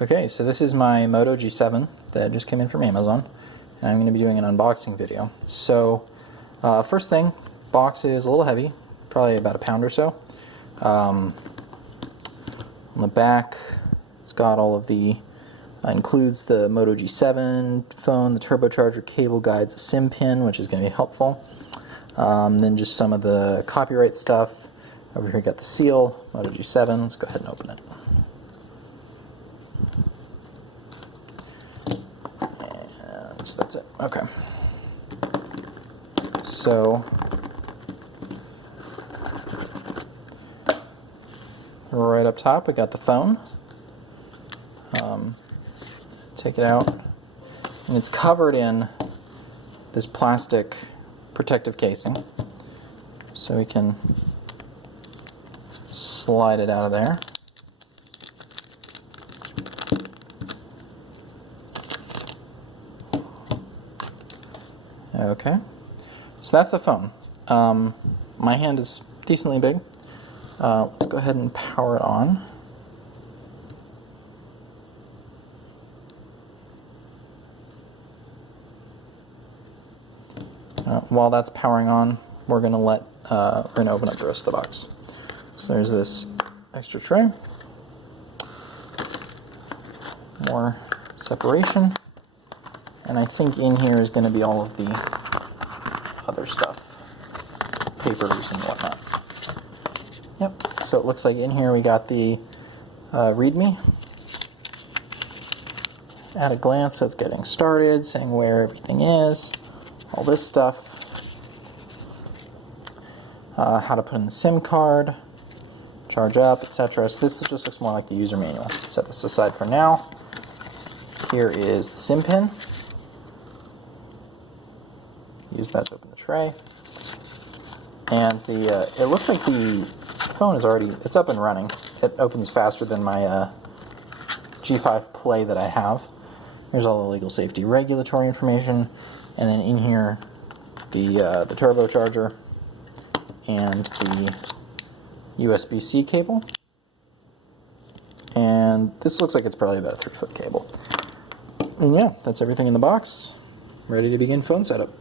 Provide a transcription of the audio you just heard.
Okay, so this is my Moto G7 that just came in from Amazon, and I'm going to be doing an unboxing video. So, first thing, box is a little heavy, probably about a pound or so. On the back, it's got all of the, includes the Moto G7 phone, the turbocharger, cable guides, a SIM pin, which is going to be helpful. Then just some of the copyright stuff. Over here, got the seal, Moto G7. Let's go ahead and open it. So that's it. Okay. So right up top, we got the phone. Take it out, and it's covered in this plastic protective casing, so we can slide it out of there. Okay, so that's the phone. My hand is decently big. Let's go ahead and power it on. While that's powering on, we're gonna open up the rest of the box. So there's this extra tray, more separation. And I think in here is going to be all of the other stuff, papers and whatnot. Yep, so it looks like in here we got the README. At a glance, so it's getting started, saying where everything is, all this stuff, how to put in the SIM card, charge up, etc. So this just looks more like the user manual. Set this aside for now. Here is the SIM pin. Use that to open the tray, and it looks like the phone is it's up and running. It opens faster than my G5 Play that I have. Here's all the legal safety regulatory information, and then in here the turbocharger and the USB-C cable, and this looks like it's probably about a 3-foot cable. And yeah, that's everything in the box. Ready to begin phone setup.